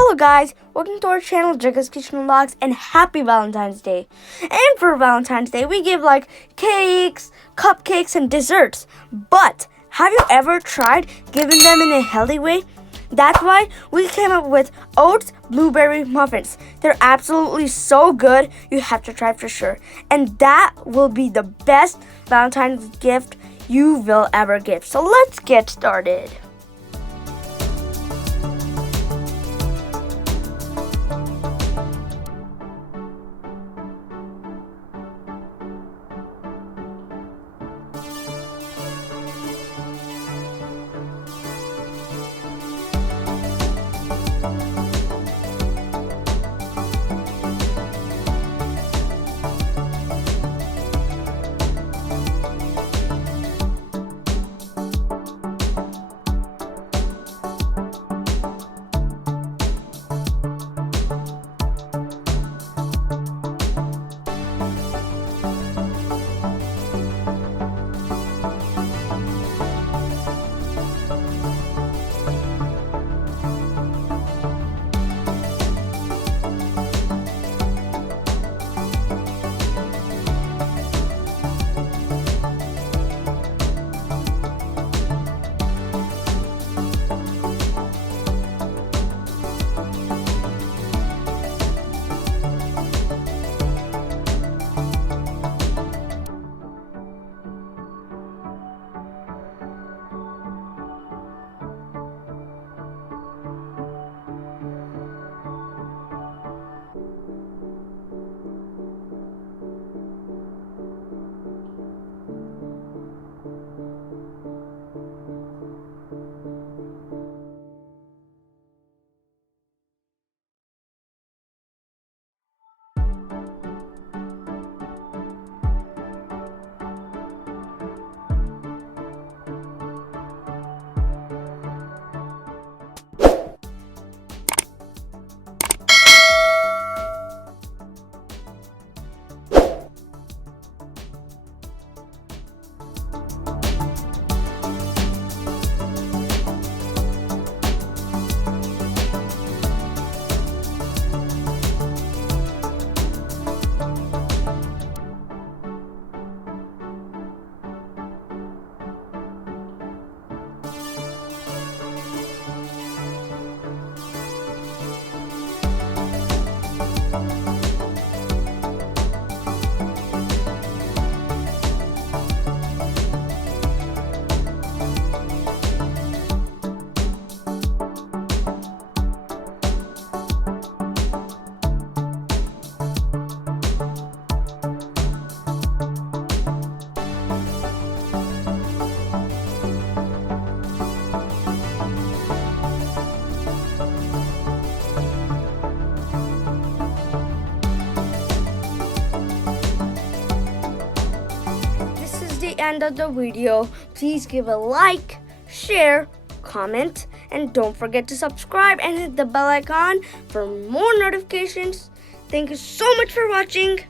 Hello guys, welcome to our channel Jessica's Kitchen Vlogs, and happy Valentine's Day. And for Valentine's Day we give like cakes, cupcakes and desserts. But have you ever tried giving them in a healthy way? That's why we came up with oats blueberry muffins. They're absolutely so good, you have to try for sure. And that will be the best Valentine's gift you will ever give. So let's get started. End of the video. Please give a like, share, comment, and don't forget to subscribe and hit the bell icon for more notifications. Thank you so much for watching.